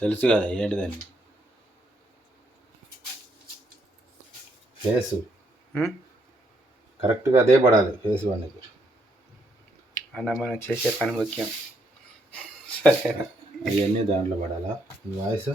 తెలుసు కదా ఏంటిదని ఫేసు కరెక్ట్గా అదే పడాలి ఫేస్ వానికి అన్న మనం చేసే పని ముఖ్యం. సరేనా? అవన్నీ దాంట్లో పడాలా వాయిస్.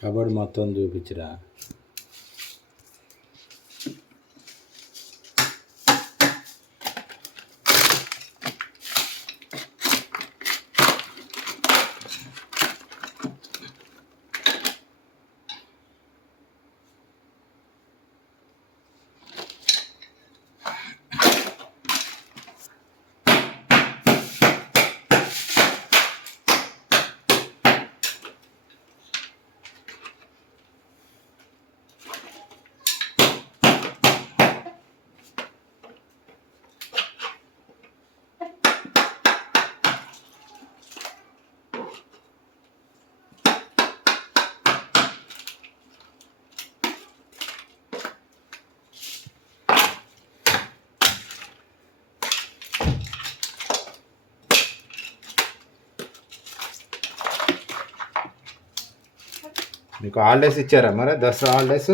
కబడ్డీ మొత్తం చూపించరా. మీకు హాలిడేస్ ఇచ్చారా మరి దసరా హాలిడేస్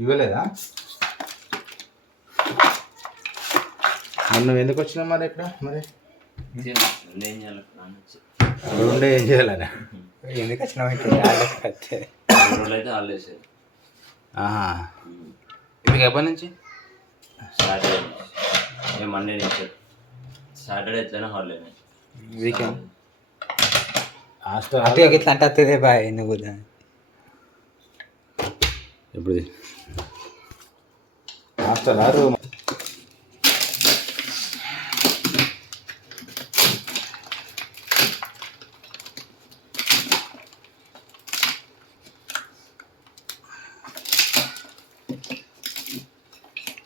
ఇవ్వలేదా? మొన్న ఎందుకు వచ్చినావు మరి ఇక్కడ మరి రెండే ఏం చేయాలని ఎందుకు వచ్చినావు ఇక్కడ? హాలిడేస్ ఇప్పుడు ఎప్పటి నుంచి? సాటర్డే మండే నుంచి సాటర్డే ఎట్లయినా హాలిడే వీకెండ్ హాస్టల్ అటు ఇట్లా అంటే వస్తుంది బాయ్ నువ్వు ఇప్పుడు హాస్టల్ రూమ్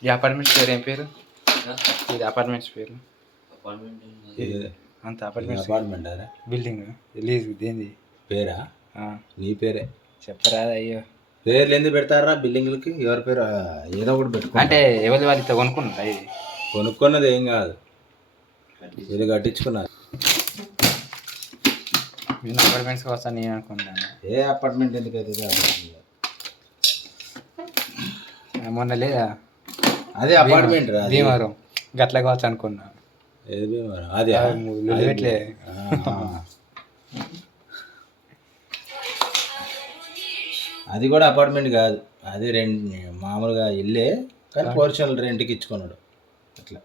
ఈ అపార్ట్మెంట్స్ పేరు ఏం పేరు? ఇది అపార్ట్మెంట్స్ పేరు అంత అపార్ట్మెంట్స్ అపార్ట్మెంట్ బిల్డింగ్ రిలీజ్ దేంది పేరా? నీ పేరే చెప్పరాదా? అయ్యో పేర్లు ఎందుకు పెడతారా బిల్డింగ్లకి? ఎవరి పేరు ఏదో ఒకటి పెట్టుకో. అంటే ఎవరి వాళ్ళతో కొనుక్కున్నా ఇది కొనుక్కున్నది ఏం కాదు, ఇది కట్టించుకున్నారు. నేను అపార్ట్మెంట్స్కి వస్తాను నేను అనుకున్నాను. ఏ అపార్ట్మెంట్ ఎందుకు అయితే మొన్న లేదా అదే అపార్ట్మెంట్ రా భీమవరం గట్ల కావచ్చు అనుకున్నా. ఏది భీమవరం? అదే పెట్టలే అది కూడా అపార్ట్మెంట్ కాదు, అది మామూలుగా ఇల్లే కానీ పోర్షన్లు రెంట్కి ఇచ్చుకున్నాడు అట్లా.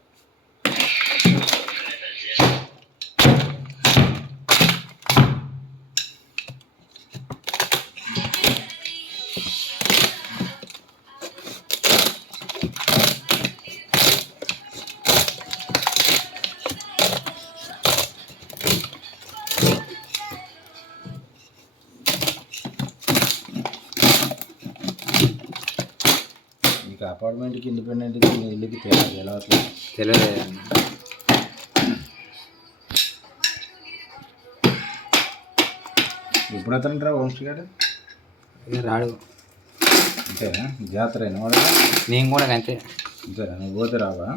అపార్ట్మెంట్కి ఇండిపెండెంట్కి ఇల్లుకి తెలియదు. ఎప్పుడు అతను వంశీ గారు రాడు అంతేనా? జాతర అయినా వాడు నేను కూడా అంతే. అంతేనా? నువ్వు పోతే రావా?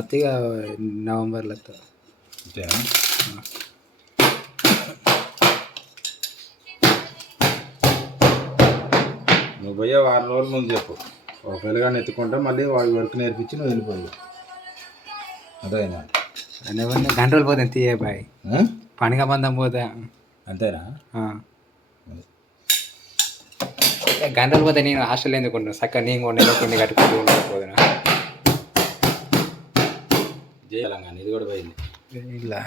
అతిగా నవంబర్లో అంతేనా? నువ్వు పోయే 6 రోజుల ముందు చెప్పు, ఒక పిల్లగాన్ని ఎత్తుకుంటా మళ్ళీ వాడి వర్క్ నేర్పించి నువ్వు వెళ్ళిపోయావు. అదేనా? గంట రోజులు పోతే తీయ బాయ్ ఆ? పండుగ బంధం పోతే అంతేనా గంట రోజులు పోతే నేను హాస్టల్ ఎందుకు ఉంటాను చక్కగా నేను కూడా కొన్ని కట్టుకుంటూ ఉండకపోతున్నా తెలంగాణ ఇది కూడా పోయింది ఇలా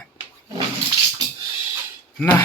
నా